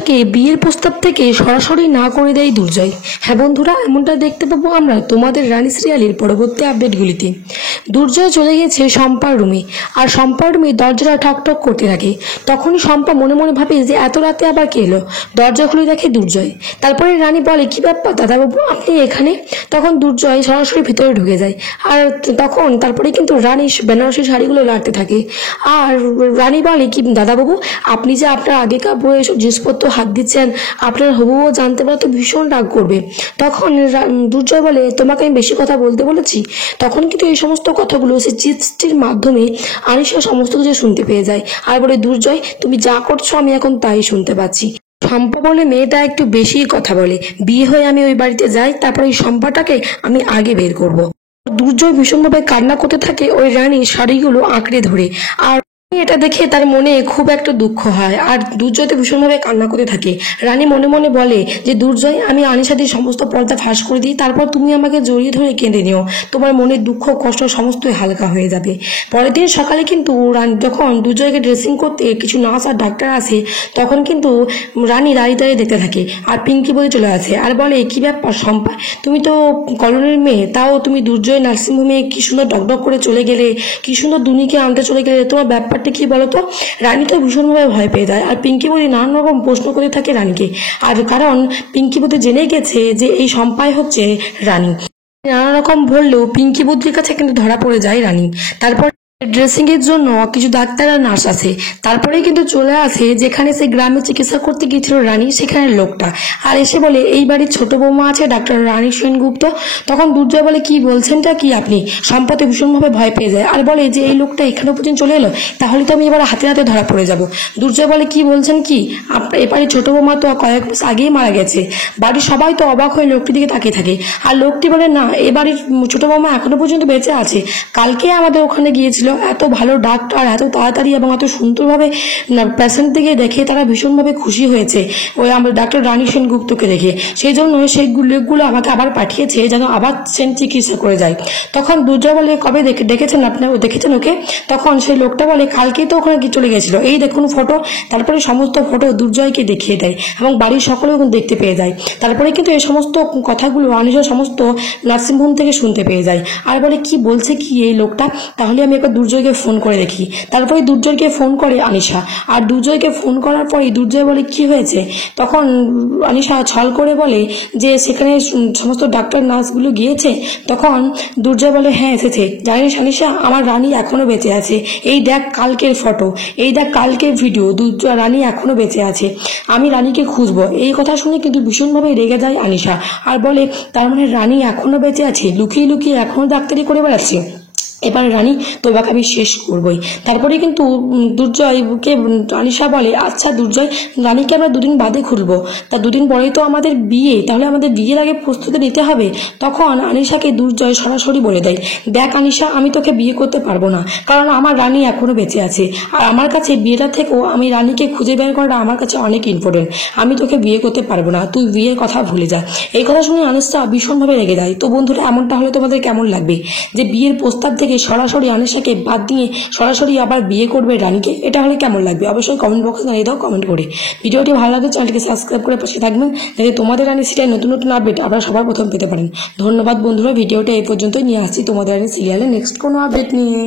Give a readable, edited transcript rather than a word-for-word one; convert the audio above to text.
আনিশাকে বিয়ের প্রস্তাব থেকে সরাসরি না করে দেয় দুর্জয়। হ্যাঁ বন্ধুরা, এমনটা দেখতে পাবো আমরা তোমাদের রানী সিরিয়ালের পরবর্তী আপডেটগুলিতে। দুর্জয় চলে গেছে শম্পার রুমে, আর শম্পার রুমে দরজাটা ঠকঠক করতে থাকে। তখনই শম্পা মনে মনে ভাবে যে এত রাতে আবার কে এলো। দরজা খুলে দেখে দুর্জয়। তারপরে রানী বলে, কি ব্যাপার দাদাবাবু, আপনি এখানে? তখন দুর্জয় সরাসরি ভিতরে ঢুকে যায়। আর তখন তারপরে কিন্তু রানী বেনারসি শাড়িগুলো লাড়তে থাকে। আর রানী বলে, কি দাদাবাবু, আপনি যে আপনার আগেকার বইয়ে এসব জিনিসপত্র হাত দিচ্ছেন, আপনার হবুও জানতে পারে তো ভীষণ রাগ করবে। তখন দুর্জয় বলে, তোমাকে আমি বেশি কথা বলতে বলেছি? তখন কিন্তু এই সমস্ত কথাগুলো সে চিঠির মাধ্যমে আনিশা সমস্ত কিছু শুনতে পেয়ে যায়। আর বলে, দুর্জয় তুমি যা করছো আমি এখন তাই শুনতে পাচ্ছি। শম্পা বলে, মেয়েটা একটু বেশি কথা বলে, বিয়ে হয়ে আমি ওই বাড়িতে যাই, তারপরে এই শম্পাটাকে আমি আগে বের করব। দুর্জয় ভীষণভাবে কান্না করতে থাকে ওই রানী শাড়িগুলো আঁকড়ে ধরে। আর এটা দেখে তার মনে খুব একটা দুঃখ হয়, আর দুর্জয় তো ভীষণভাবে কান্না করতে থাকে। রানী মনে মনে বলে যে, দুর্জয়, আমি আনিশাদির সমস্ত পর্দা ফাঁস করে দিই, তারপর তুমি আমাকে জড়িয়ে ধরে কেঁদে নিও, তোমার মনের দুঃখ কষ্ট সমস্তই হালকা হয়ে যাবে। পরের দিন সকালে কিন্তু যখন দুর্জয়কে ড্রেসিং করতে কিছু নার্স আর ডাক্তার আসে, তখন কিন্তু রানী দাঁড়িয়ে দাঁড়িয়ে দেখতে থাকে। আর পিঙ্কি বলে চলে আসে আর বলে, কি ব্যাপার শম্পা, তুমি তো কলোনির মেয়ে, তাও তুমি দুর্জয় নার্সিংহোমে কি সুন্দর ডকডক করে চলে গেলে, কি সুন্দর দুনিকে আনতে চলে গেলে, তোমার ব্যাপারটা কি বলতো? রানী তো ভীষণভাবে ভয় পেয়ে যায়। আর পিঙ্কি বলি নানান রকম প্রশ্ন করে থাকে রানীকে। আর কারণ পিঙ্কি বদি জেনে গেছে যে এই শম্পাই হচ্ছে রানী। নানা রকম বললেও পিঙ্কি বুদ্ধির কাছে কিন্তু ধরা পড়ে যায় রানী। তারপর ড্রেসিং এর জন্য কিছু ডাক্তার আর নার্স আছে। তারপরে কিন্তু চলে আসে যেখানে সে গ্রামে চিকিৎসা করতে গিয়েছিল রানী, সেখানে লোকটা। আর এসে বলে, এই বাড়ির ছোট বৌমা আছে ডাক্তার রানী সেনগুপ্ত। তখন দুর্জয় বলে, কি বলছেনটা কি আপনি? সম্পাতে ভীষণভাবে ভয় পেয়ে যায় আর বলে যে, এই লোকটা এখানে পর্যন্ত চলে এলো, তাহলে তো আমি এবার হাতে হাতে ধরা পড়ে যাব। দুর্জয় বলে, কি বলছেন কি? এ বাড়ির ছোট বৌমা তো কয়েক মাস আগেই মারা গেছে। বাড়ির সবাই তো অবাক হয়ে লোকটির দিকে তাকিয়ে থাকে। আর লোকটি বলে, না, এ বাড়ির ছোট বৌমা এখনো পর্যন্ত বেঁচে আছে, কালকে আমাদের ওখানে গিয়েছিল। এত ভালো ডাক্তার, এত তাড়াতাড়ি এবং এত সুন্দরভাবে পেশেন্ট থেকে দেখে তারা ভীষণভাবে খুশি হয়েছে ওই আমার ডাক্তার রানী সেনগুপ্তকে দেখে। সেই জন্য সেই লোকগুলো আমাকে আবার পাঠিয়েছে যেন আবার সেন চিকিৎসা করে যায়। তখন দুর্জয় বলে, কবে দেখেছেন আপনার, দেখেছেন ওকে? তখন সেই লোকটা বলে, কালকেই তো ওখানে চলে গেছিল, এই দেখুন ফটো। তারপরে সমস্ত ফটো দুর্জয়কে দেখিয়ে দেয় এবং বাড়ির সকলেও দেখতে পেয়ে যায়। তারপরে কিন্তু এই সমস্ত কথাগুলো আনিশা সমস্ত নার্সিংহোম থেকে শুনতে পেয়ে যায়। আর বলে, কি বলছে কি এই লোকটা, তাহলে আমি একবার দুর্জয়কে ফোন করে দেখি। তারপরে দুর্জয়কে ফোন করে আনিশা। আর দুর্জয়কে ফোন করার পরে দুর্জয় বলে, কি হয়েছে? তখন আনিশা ছল করে বলে যে, সেখানে সমস্ত ডাক্তার নার্সগুলো গিয়েছে। তখন দুর্জয় বলে, হ্যাঁ এসেছে। জানিস আনিশা, আমার রানী এখনো বেঁচে আছে, এই দেখ কালকের ফটো, এই দেখ কালকের ভিডিও, রানী এখনো বেঁচে আছে, আমি রানীকে খুঁজবো। এই কথা শুনে কিন্তু ভীষণভাবে রেগে যায় আনিশা আর বলে, তার মানে রানী এখনো বেঁচে আছে, লুকিয়ে লুকিয়ে এখনো ডাক্তারি করে বেড়াচ্ছে, এবার রানী তোমাকে আমি শেষ করবই। তারপরে কিন্তু দুর্জয়কে আনিশা বলে, আচ্ছা দুর্জয়, রানীকে আমরা দুদিন বাদে খুলবো, তা দুদিন পরেই তো আমাদের বিয়ে, তাহলে আমাদের বিয়ের আগে প্রস্তুতি নিতে হবে। তখন আনিশাকে দুর্জয় সরাসরি বলে দেয়, দেখ আনিশা, আমি তোকে বিয়ে করতে পারবো না, কারণ আমার রানী এখনো বেঁচে আছে, আর আমার কাছে বিয়েটা থেকেও আমি রানীকে খুঁজে বের করাটা আমার কাছে অনেক ইম্পর্টেন্ট, আমি তোকে বিয়ে করতে পারবো না, তুই বিয়ের কথা ভুলে যা। এই কথা শুনে আনিশা ভীষণভাবে রেগে যায়। তো বন্ধুরা, এমনটা হলে তোমাদের কেমন লাগবে যে বিয়ের প্রস্তাব থেকে সরাসরি আনিশাকে বাদ দিয়ে সরাসরি আবার বিয়ে করবে রানীকে? এটা হলে কেমন লাগবে অবশ্যই কমেন্ট বক্সে জানিয়ে দাও কমেন্ট করে। ভিডিওটি ভালো লাগলে চ্যানেলটিকে সাবস্ক্রাইব করে পাশে থাকবেন, যাতে তোমাদের রানী সিরিয়াল নতুন নতুন আপডেট আপনারা সবার প্রথম পেতে পারেন। ধন্যবাদ বন্ধুরা, ভিডিওটা এই পর্যন্তই, নিয়ে আসছি তোমাদের রানী সিরিয়ালে নেক্সট কোনো আপডেট নিয়ে।